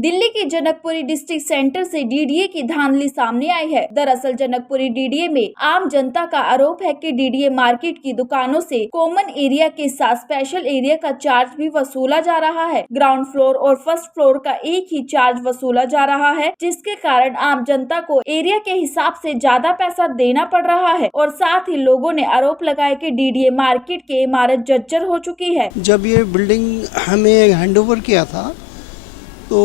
दिल्ली के Janakpuri district centre से DDA की धांधली सामने आई है। दरअसल जनकपुरी डीडीए में आम जनता का आरोप है कि डीडीए मार्केट की दुकानों से कॉमन एरिया के साथ स्पेशल एरिया का चार्ज भी वसूला जा रहा है। ग्राउंड फ्लोर और फर्स्ट फ्लोर का एक ही चार्ज वसूला जा रहा है, जिसके कारण आम जनता को एरिया के हिसाब से ज्यादा पैसा देना पड़ रहा है। और साथ ही लोगों ने आरोप लगाया कि डीडीए मार्केट की इमारत जर्जर हो चुकी है। जब ये बिल्डिंग हमें हैंडओवर किया था तो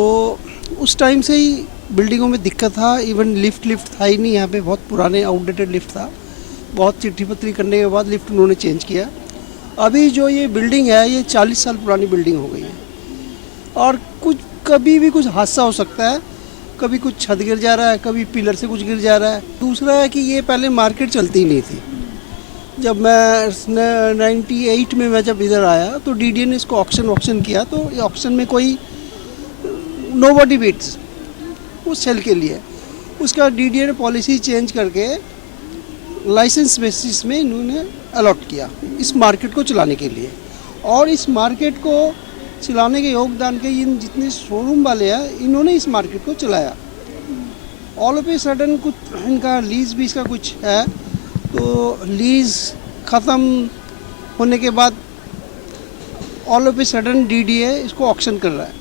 उस टाइम से ही बिल्डिंगों में दिक्कत था। इवन लिफ्ट था ही नहीं यहाँ पे, बहुत पुराने आउटडेटेड लिफ्ट था। बहुत चिट्ठी पत्री करने के बाद लिफ्ट उन्होंने चेंज किया। अभी जो ये बिल्डिंग है ये 40 साल पुरानी बिल्डिंग हो गई है और कभी भी कुछ हादसा हो सकता है। कभी कुछ छत गिर जा रहा है, कभी पिलर से कुछ गिर जा रहा है। दूसरा है कि ये पहले मार्केट चलती ही नहीं थी। जब मैं 98 में मैं जब इधर आया तो डीडीए ने इसको ऑक्शन किया, तो ये ऑक्शन में कोई नोबडी बिड्स उस सेल के लिए। उसका डीडीए ने पॉलिसी चेंज करके लाइसेंस बेसिस में इन्होंने अलॉट किया इस मार्केट को चलाने के लिए। और इस मार्केट को चलाने के योगदान के इन जितने शोरूम वाले हैं, इन्होंने इस मार्केट को चलाया। ऑल ऑफ ए सडन कुछ इनका लीज भी इसका कुछ है, तो लीज ख़त्म होने के बाद all of a sudden DDA इसको ऑक्शन कर रहा है,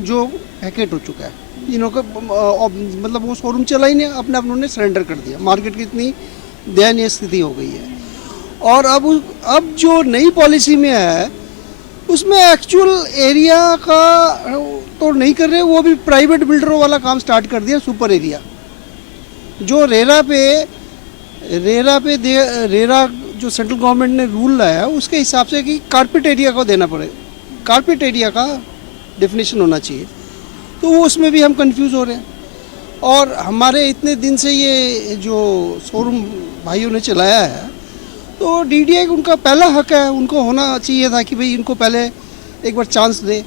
जो हैकेट हो चुका है। इन्हों का मतलब वो शोरूम चला ही नहीं, अपने आप उन्होंने सरेंडर कर दिया। मार्केट की इतनी दयनीय स्थिति हो गई है। और अब जो नई पॉलिसी में है उसमें एक्चुअल एरिया का तो नहीं कर रहे, वो भी प्राइवेट बिल्डरों वाला काम स्टार्ट कर दिया। सुपर एरिया जो रेरा जो सेंट्रल गवर्नमेंट ने रूल लाया उसके हिसाब से कि कारपेट एरिया को देना पड़े, कारपेट एरिया का डेफिनेशन होना चाहिए। तो वो उसमें भी हम कंफ्यूज हो रहे हैं। और हमारे इतने दिन से ये जो शोरूम भाइयों ने चलाया है, तो डीडीए उनका पहला हक है, उनको होना चाहिए था कि भाई इनको पहले एक बार चांस दे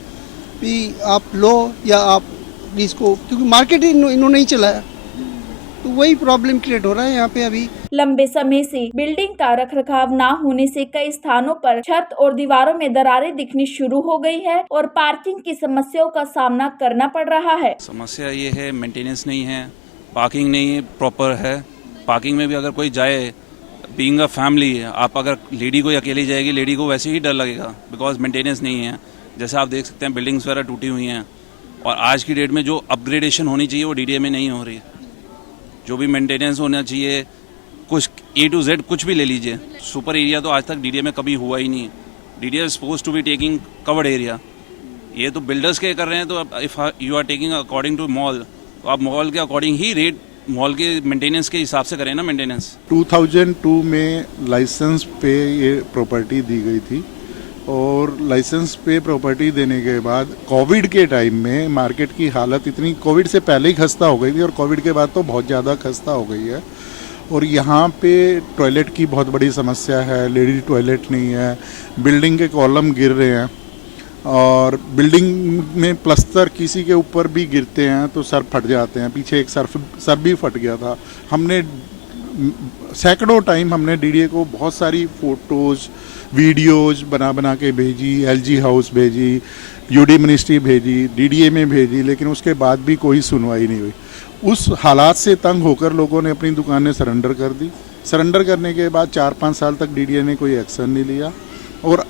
कि आप लो या आप इसको, क्योंकि मार्केट इन्होंने ही चलाया। तो वही प्रॉब्लम क्रिएट हो रहा है यहाँ पे अभी। लंबे समय से बिल्डिंग का रखरखाव ना होने से कई स्थानों पर छत और दीवारों में दरारें दिखनी शुरू हो गई है और पार्किंग की समस्याओं का सामना करना पड़ रहा है। समस्या ये है, मेंटेनेंस नहीं है, पार्किंग नहीं है प्रॉपर है। पार्किंग में भी अगर कोई जाए, बीइंग अ फैमिली, आप अगर लेडी कोई अकेली जाएगी, लेडी को वैसे ही डर लगेगा, बिकॉज मेंटेनेंस नहीं है। जैसे आप देख सकते हैं बिल्डिंग्स वगैरह टूटी हुई हैं और आज की डेट में जो अपग्रेडेशन होनी चाहिए वो डीडीए में नहीं हो रही। जो भी मेंटेनेंस होना चाहिए, कुछ A to Z कुछ भी ले लीजिए, सुपर एरिया तो आज तक डीडीए में कभी हुआ ही नहीं। DDA is suppose to be taking covered area. ये तो बिल्डर्स के कर रहे हैं। तो if you are taking according to mall, तो आप मॉल के अकॉर्डिंग ही रेट मॉल के मेंटेनेंस के हिसाब से करें ना मेंटेनेंस। 2002 में लाइसेंस पे ये प्रॉपर्टी दी गई थी और लाइसेंस पे प्रॉपर्टी देने के बाद कोविड के टाइम में मार्केट की हालत इतनी, कोविड से पहले ही खस्ता हो गई थी और कोविड के बाद तो बहुत ज़्यादा खस्ता हो गई है। और यहाँ पे टॉयलेट की बहुत बड़ी समस्या है, लेडी टॉयलेट नहीं है, बिल्डिंग के कॉलम गिर रहे हैं और बिल्डिंग में प्लस्तर किसी के ऊपर भी गिरते हैं तो सर फट जाते हैं। पीछे एक सर भी फट गया था। हमने सैकड़ों टाइम हमने डीडीए को बहुत सारी फ़ोटोज़ वीडियोज़ बना के भेजी, LG हाउस भेजी, यूडी मिनिस्ट्री भेजी, डीडीए में भेजी, लेकिन उसके बाद भी कोई सुनवाई नहीं हुई। उस हालात से तंग होकर लोगों ने अपनी दुकानें सरेंडर कर दी। सरेंडर करने के बाद 4-5 साल तक डीडीए ने कोई एक्शन नहीं लिया। और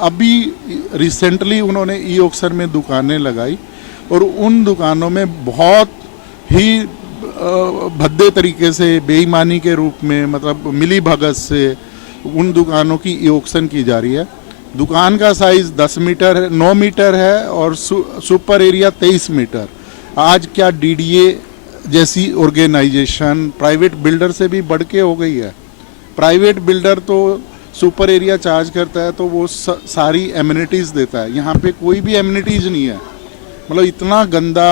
अभी रिसेंटली उन्होंने ई ऑक्शन में दुकानें लगाई और उन दुकानों में बहुत ही भद्दे तरीके से, बेईमानी के रूप में, मतलब मिली भगत से उन दुकानों की ई ऑक्शन की जा रही है। दुकान का साइज़ 10 मीटर है, 9 मीटर है और सुपर एरिया 23 मीटर। आज क्या डीडीए जैसी ऑर्गेनाइजेशन प्राइवेट बिल्डर से भी बढ़ के हो गई है। प्राइवेट बिल्डर तो सुपर एरिया चार्ज करता है तो वो सारी एमिनिटीज़ देता है। यहाँ पे कोई भी एमिनिटीज़ नहीं है। मतलब इतना गंदा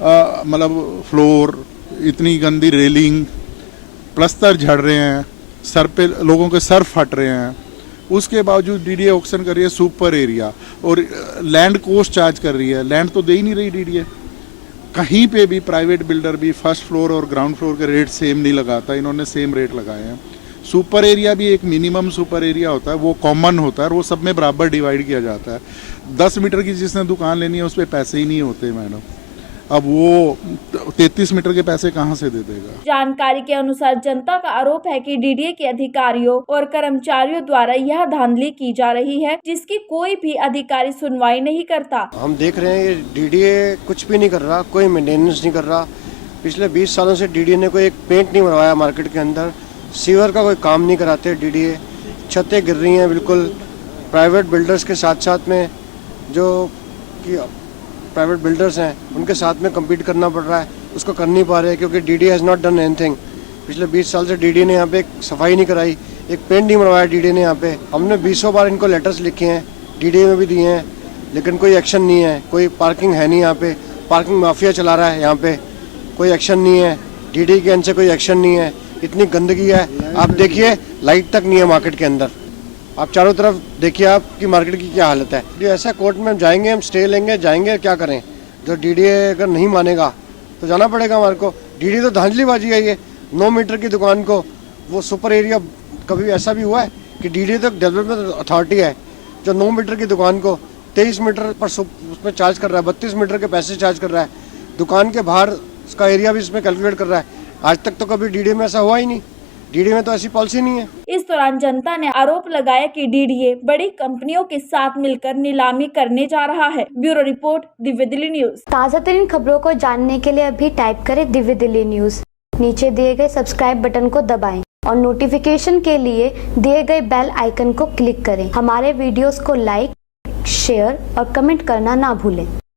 मतलब फ्लोर, इतनी गंदी रेलिंग, प्लस्तर झड़ रहे हैं, सर पे लोगों के सर फट रहे हैं। उसके बावजूद डीडीए ऑक्शन कर रही है सुपर एरिया और लैंड कोस्ट चार्ज कर रही है। लैंड तो दे ही नहीं रही डीडीए। कहीं पे भी प्राइवेट बिल्डर भी फर्स्ट फ्लोर और ग्राउंड फ्लोर के रेट सेम नहीं लगाता, इन्होंने सेम रेट लगाए हैं। सुपर एरिया भी एक मिनिमम सुपर एरिया होता है, वो कॉमन होता है और वो सब में बराबर डिवाइड किया जाता है। 10 मीटर की जिसने दुकान लेनी है उस पर पैसे ही नहीं होते मैडम। अब वो 33 मीटर के पैसे कहाँ से दे देगा। जानकारी के अनुसार जनता का आरोप है कि डीडीए के अधिकारियों और कर्मचारियों द्वारा यह धांधली की जा रही है, जिसकी कोई भी अधिकारी सुनवाई नहीं करता। हम देख रहे हैं ये डीडीए कुछ भी नहीं कर रहा, कोई मेंटेनेंस नहीं कर रहा। पिछले 20 सालों से डीडीए ने कोई एक पेंट नहीं बनवाया मार्केट के अंदर, सीवर का कोई काम नहीं कराते डीडीए। छतें गिर रही हैं बिल्कुल। प्राइवेट बिल्डर्स के साथ साथ में जो कि प्राइवेट बिल्डर्स हैं उनके साथ में कम्पीट करना पड़ रहा है, उसको कर नहीं पा रहे क्योंकि DDA has not done anything. पिछले 20 साल से डीडीए ने यहाँ पे एक सफाई नहीं कराई, एक पेंट नहीं बनवाया डीडीए ने यहाँ पे। हमने 20 बार इनको लेटर्स लिखे हैं, डीडीए में भी दिए हैं, लेकिन कोई एक्शन नहीं है। कोई पार्किंग है नहीं यहाँ पे, पार्किंग माफिया चला रहा है यहाँ पे, कोई एक्शन नहीं है। डीडीए के एंड से कोई एक्शन नहीं है। इतनी गंदगी है, आप देखिए लाइट तक नहीं है मार्केट के अंदर। आप चारों तरफ देखिए आप कि मार्केट की क्या हालत है। ये ऐसा कोर्ट में हम जाएंगे, हम स्टे लेंगे, जाएंगे क्या करें। जो डीडीए अगर नहीं मानेगा तो जाना पड़ेगा हमारे को। डीडीए तो धांधलीबाजी है ये। 9 मीटर की दुकान को वो सुपर एरिया, कभी ऐसा भी हुआ है कि डीडीए तो डेवलपमेंट अथॉरिटी है जो 9 मीटर की दुकान को 23 मीटर पर उसमें चार्ज कर रहा है, 32 मीटर के पैसे चार्ज कर रहा है। दुकान के बाहर उसका एरिया भी इसमें कैलकुलेट कर रहा है। आज तक तो कभी डीडीए में ऐसा हुआ ही नहीं। डीडीए में तो ऐसी पॉलिसी नहीं है। इस दौरान जनता ने आरोप लगाया कि डीडीए बड़ी कंपनियों के साथ मिलकर नीलामी करने जा रहा है। Bureau report, Divya Delhi news. ताज़ा तरीन खबरों को जानने के लिए अभी टाइप करें दिव्य दिल्ली न्यूज। नीचे दिए गए सब्सक्राइब बटन को दबाएं और नोटिफिकेशन के लिए दिए गए बेल आइकन को क्लिक करें। हमारे वीडियोस को लाइक, शेयर और कमेंट करना ना भूलें।